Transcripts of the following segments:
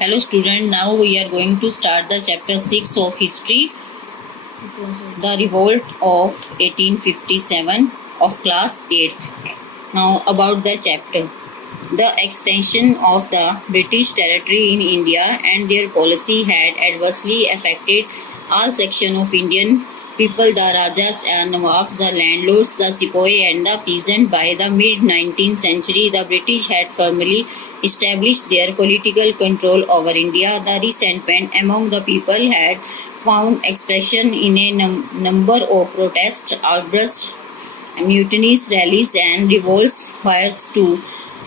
Hello student, now we are going to start the chapter 6 of history, the revolt of 1857 of class 8th. Now about the chapter. The expansion of the British territory in India and their policy had adversely affected all sections of Indian people, the Rajas and Nawabs, the landlords, the sepoy and the peasant. By the mid-19th century, the British had firmly established their political control over India. The resentment among the people had found expression in a number of protests, outbursts, mutinies, rallies and revolts. Prior to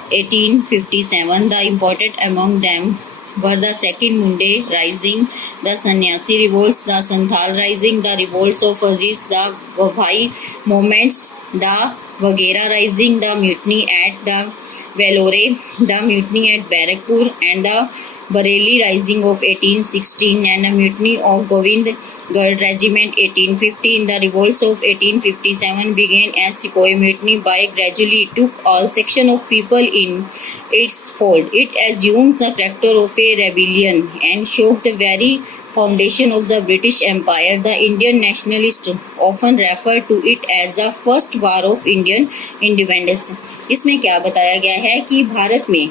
1857, the important among them were the Second Munde Rising, the Sannyasi revolts, the Santhal Rising, the revolts of Fazis, the Wabhai movements, the Waghera Rising, the mutiny at the Vellore, the mutiny at Barakpur, and the Bareilly Rising of 1816 and the mutiny of Govind Garh Regiment 1815. The revolts of 1857 began as sepoy mutiny, by gradually took all sections of people in its fold. It assumes the character of a rebellion and shook the very foundation of the British Empire. The Indian nationalists often refer to it as the first war of Indian independence. इसमें क्या बताया गया है कि भारत में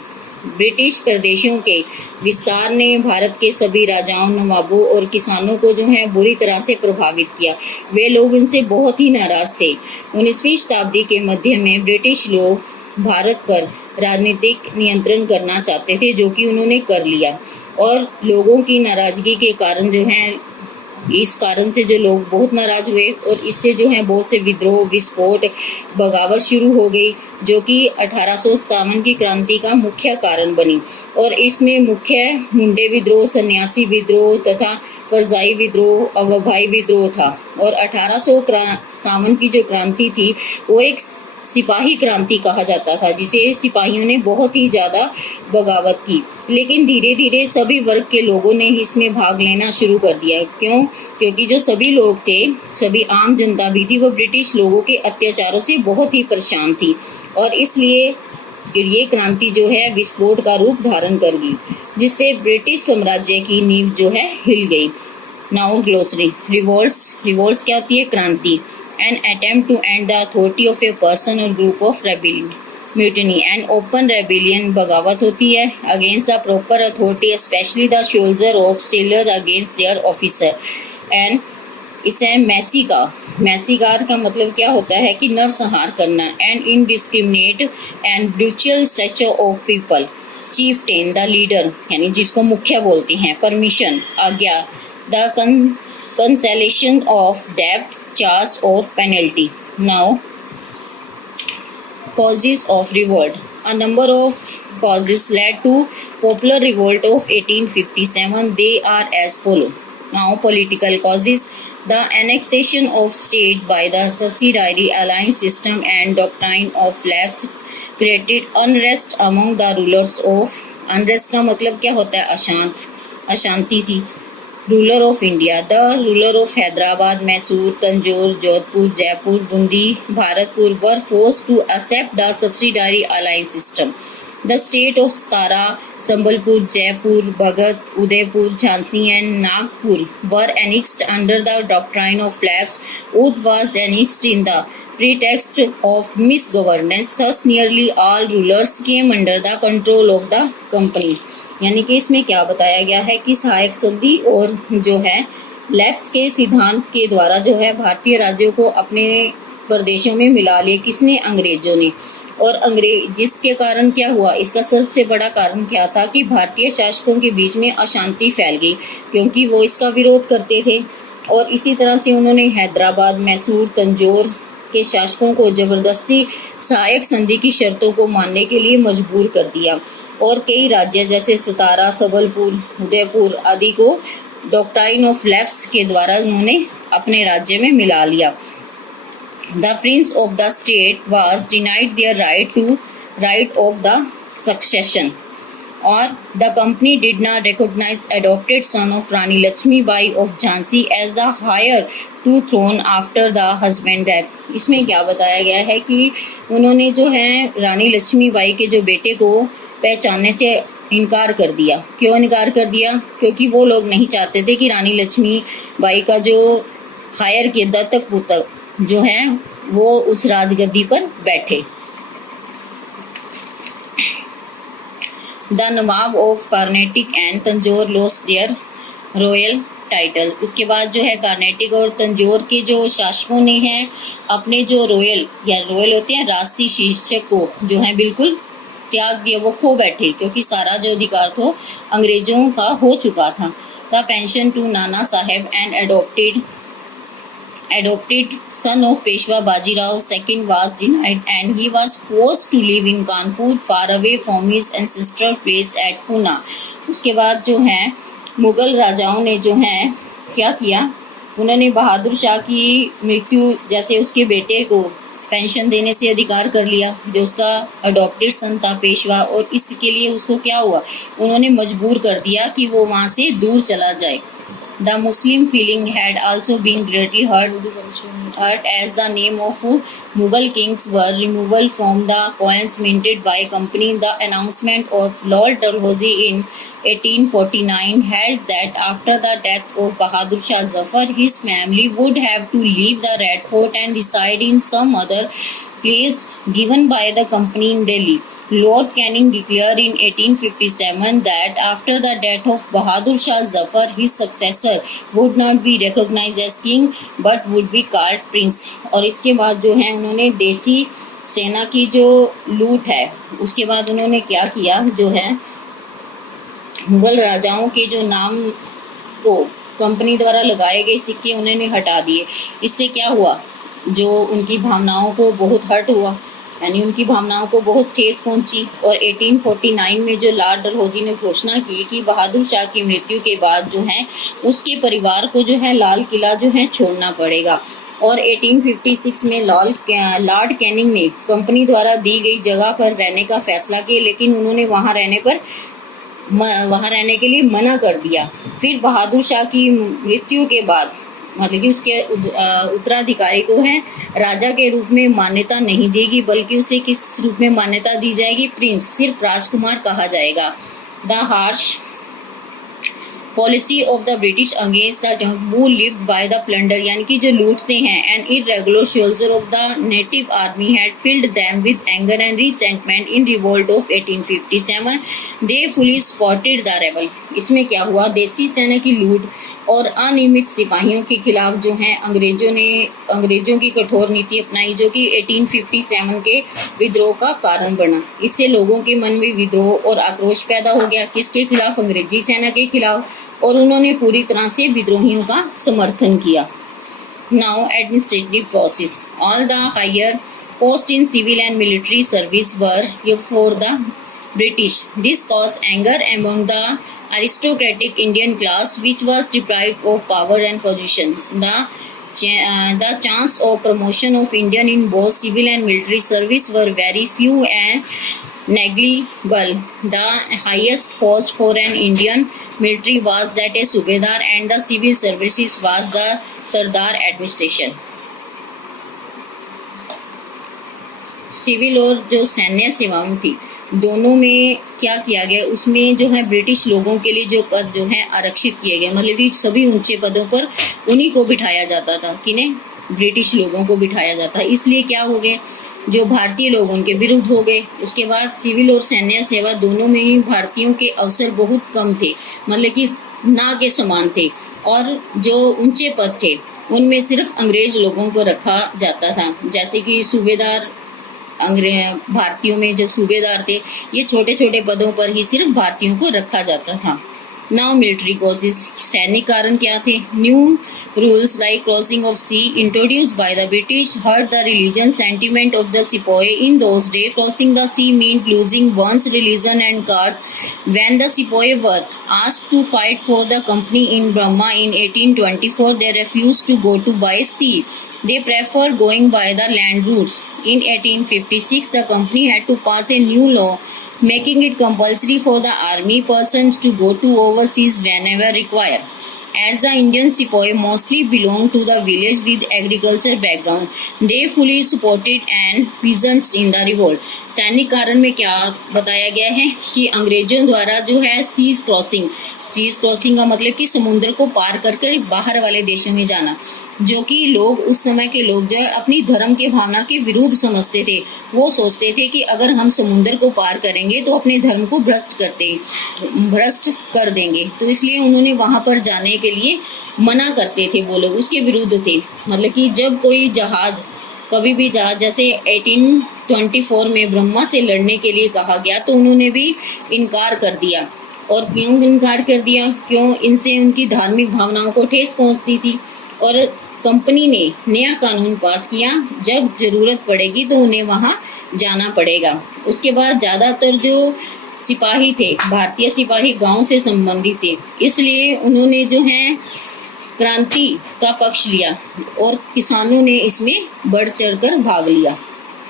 British प्रदेशों के विस्तार ने भारत के सभी राजाओं, नवाबों और किसानों को जो है बुरी तरह से प्रभावित किया। वे लोग इनसे बहुत ही नाराज थे। 19वीं शताब्दी के मध्य में ब्रिटिश लोग भारत पर राजनीतिक नियंत्रण करना चाहते थे, जो कि उन्होंने कर लिया। और लोगों की नाराजगी के कारण जो है, इस कारण से जो लोग बहुत नाराज हुए और इससे जो है बहुत से विद्रोह, विस्फोट, बगावत शुरू हो गई, जो कि 1857 की क्रांति का मुख्य कारण बनी। और इसमें मुख्य मुंडे विद्रोह, सन्यासी विद्रोह तथा करजाई विद्रोह, अवभाई विद्रोह था। और 1857 की जो क्रांति थी वो एक सिपाही क्रांति कहा जाता था, जिसे सिपाहियों ने बहुत ही ज्यादा बगावत की। लेकिन धीरे धीरे सभी वर्ग के लोगों ने इसमें भाग लेना शुरू कर दिया। क्यों? क्योंकि जो सभी लोग थे, सभी आम जनता भी थी, वो ब्रिटिश लोगों के अत्याचारों से बहुत ही परेशान थी। और इसलिए ये क्रांति जो है विस्फोट का रूप धारण कर गई, जिससे ब्रिटिश साम्राज्य की नींव जो है हिल गई। Now glossary. रिवोल्ट्स क्या होती है? क्रांति। An attempt to end the authority of a person or group of rebellion. Mutiny, an open rebellion, बगावत होती है against the proper authority, especially the soldiers of sailors against their officer. And इसे मैसीगार का मतलब क्या होता है कि नरसंहार करना। And indiscriminate and brutal slaughter of people. Chieftain, the leader, यानी जिसको मुखिया बोलते हैं। Permission, आज्ञा। The cancellation of debt, charge or penalty. Now, causes of revolt. A number of causes led to popular revolt of 1857. They are as follow. Now, political causes. The annexation of state by the subsidiary alliance system and doctrine of lapse created unrest among the rulers of. Unrest का मतलब क्या होता है? अशांति थी। Ruler of India, the ruler of Hyderabad, Mysore, Tanjore, Jodhpur, Jaipur, Bundi, Bharatpur were forced to accept the subsidiary alliance system. The state of Satara, Sambalpur, Jaipur, Bhagat, Udaipur, Jhansi and Nagpur were annexed under the doctrine of lapse. Oudh was annexed in the pretext of misgovernance. Thus nearly all rulers came under the control of the company. यानी कि इसमें क्या बताया गया है कि सहायक संधि और जो है लैप्स के सिद्धांत के द्वारा जो है भारतीय राज्यों को अपने प्रदेशों में मिला लिए। किसने? अंग्रेजों ने। और जिसके कारण क्या हुआ, इसका सबसे बड़ा कारण क्या था कि भारतीय शासकों के बीच में अशांति फैल गई, क्योंकि वो इसका विरोध करते थे। और इसी तरह से उन्होंने हैदराबाद, मैसूर, तंजौर के शासकों को जबरदस्ती सहायक संधि की शर्तों को मानने के लिए मजबूर कर दिया। और कई राज्य जैसे सतारा, सबलपुर, उदयपुर आदि को डॉक्ट्राइन ऑफ लैप्स के द्वारा उन्होंने अपने राज्य में मिला लिया। The prince of the state was denied their right of the succession, और the company did not recognize adopted son of Rani Lakshmibai of Jhansi as the heir to throne after the husband death. इसमें क्या बताया गया है कि उन्होंने जो है रानी लक्ष्मीबाई के जो बेटे को पहचानने से इनकार कर दिया। क्यों इनकार कर दिया? क्योंकि वो लोग नहीं चाहते थे कि रानी लक्ष्मीबाई का जो हायर के दत्तक पुत्र जो है वो उस राजगद्दी पर बैठे। The Nawab of Karnataka and Tanjore lost their royal title. उसके बाद जो है कर्नाटक और तंजौर के जो शासकों ने हैं अपने जो रॉयल होते हैं राजसी शीर्षक को जो है बिल्कुल त्याग दिया, वो खो बैठे क्योंकि सारा जो अधिकार तो अंग्रेजों का हो चुका था। The pension to Nana Saheb and adopted son of Peshwa Bajirao II was denied and he was forced to live in Kanpur far away from his ancestral place at Pune। उसके बाद जो है मुगल राजाओं ने जो है क्या किया, उन्होंने बहादुर शाह की मृत्यु जैसे उसके बेटे को पेंशन देने से अधिकार कर लिया जो उसका अडॉप्टेड सन था पेशवा, और इसके लिए उसको क्या हुआ, उन्होंने मजबूर कर दिया कि वो वहाँ से दूर चला जाए। The Muslim feeling had also been greatly hurt as the name of Mughal kings were removed from the coins minted by company. The announcement of Lord Dalhousie in 1849 held that after the death of Bahadur Shah Zafar, his family would have to leave the Red Fort and reside in some other place given by the company in Delhi. Lord Canning declared in 1857 that after the death of Bahadur Shah Zafar, his successor would not be recognized as king but would be called prince। और इसके बाद जो है उन्होंने देसी सेना की जो लूट है उसके बाद उन्होंने क्या किया, जो है मुगल राजाओं के जो नाम को कंपनी द्वारा लगाए गए सिक्के उन्होंने हटा दिए। इससे क्या हुआ, जो उनकी भावनाओं को बहुत हर्ट हुआ, यानी उनकी भावनाओं को बहुत ठेस पहुंची। और 1849 में जो लॉर्ड डलहौजी ने घोषणा की कि बहादुर शाह की मृत्यु के बाद जो है उसके परिवार को जो है लाल किला जो है छोड़ना पड़ेगा। और 1856 में लॉर्ड कैनिंग ने कंपनी द्वारा दी गई जगह पर रहने का फैसला किया, लेकिन उन्होंने वहां रहने के लिए मना कर दिया। फिर बहादुर शाह की मृत्यु के बाद मतलब कि उसके उत्तराधिकारी को है राजा के रूप में मान्यता नहीं देगी, बल्कि उसे किस रूप में मान्यता दी जाएगी, प्रिंस, सिर्फ राजकुमार कहा जाएगा। The harsh policy of the British against the who lived by the plunder, यानी कि जो लूटते हैं, and irregular soldier of the native army had field them with anger and resentment in revolt of 1857। They fully spotted the rebel. इसमें क्या हुआ, देसी सेना की लूट और अनियमित सिपाहियों के खिलाफ जो है अंग्रेजों की कठोर नीति अपनाई, जो कि 1857 के विद्रोह का कारण बना। इससे लोगों के मन में विद्रोह और आक्रोश पैदा हो गया, किसके खिलाफ, अंग्रेजी सेना के खिलाफ, और उन्होंने पूरी तरह से विद्रोहियों का समर्थन किया। Now administrative process, all the higher post in civil and military service were for the British. This caused anger among the aristocratic Indian class, which was deprived of power and position. The chance of promotion of Indian in both civil and military service were very few and negligible. The highest post for an Indian military was that a Subedar, and the civil services was the Sardar administration. Civil और जो सैन्य सेवाओं थी दोनों में क्या किया गया, उसमें जो है ब्रिटिश लोगों के लिए जो पद जो है आरक्षित किए गए, मतलब कि सभी ऊंचे पदों पर उन्हीं को बिठाया जाता था, किन्हें, ब्रिटिश लोगों को बिठाया जाता। इसलिए क्या हो गए, जो भारतीय लोग उनके विरुद्ध हो गए। उसके बाद सिविल और सैन्य सेवा दोनों में ही भारतीयों के अवसर बहुत कम थे, मतलब कि ना के समान थे, और जो ऊंचे पद थे उनमें सिर्फ अंग्रेज लोगों को रखा जाता था, जैसे कि सूबेदार, भारतीयों में जो सूबेदार थे ये छोटे छोटे पदों पर ही सिर्फ भारतीयों को रखा जाता था। नाउ मिलिट्री कॉजेस, सैनिक कारण क्या थे, new rules like crossing of sea introduced by the British hurt the religion sentiment of the sipahi in those day. Crossing the sea mean losing one's religion and caste. When the sipahi were asked to fight for the company in Burma in 1824, they refused to go to by sea. They prefer going by the land routes. In 1856, the company had to pass a new law making it compulsory for the army persons to go to overseas whenever required. As the Indian sepoy mostly belonged to the village with agriculture background, they fully supported and peasants in the revolt. सैनिक कारण में क्या बताया गया है कि अंग्रेजों द्वारा जो है सीज क्रॉसिंग का मतलब कि समुद्र को पार करके बाहर वाले देशों में जाना, जो कि लोग उस समय के लोग जो है अपनी धर्म के भावना के विरुद्ध समझते थे। वो सोचते थे कि अगर हम समुद्र को पार करेंगे तो अपने धर्म को भ्रष्ट कर देंगे, तो इसलिए उन्होंने वहां पर जाने के लिए मना करते थे। वो लोग उसके विरुद्ध थे। मतलब कि जब कोई कभी भी जहाज जैसे 1824 में ब्रह्मा से लड़ने के लिए कहा गया तो उन्होंने भी इनकार कर दिया। और क्यों इनकार कर दिया? क्यों? इनसे उनकी धार्मिक भावनाओं को ठेस पहुंचती थी। और कंपनी ने नया कानून पास किया, जब जरूरत पड़ेगी तो उन्हें वहां जाना पड़ेगा। उसके बाद ज्यादातर जो सिपाही थे, भारतीय सिपाही गांव से संबंधित थे, इसलिए उन्होंने जो है क्रांति का पक्ष लिया और किसानों ने इसमें बढ़ चढ़कर भाग लिया।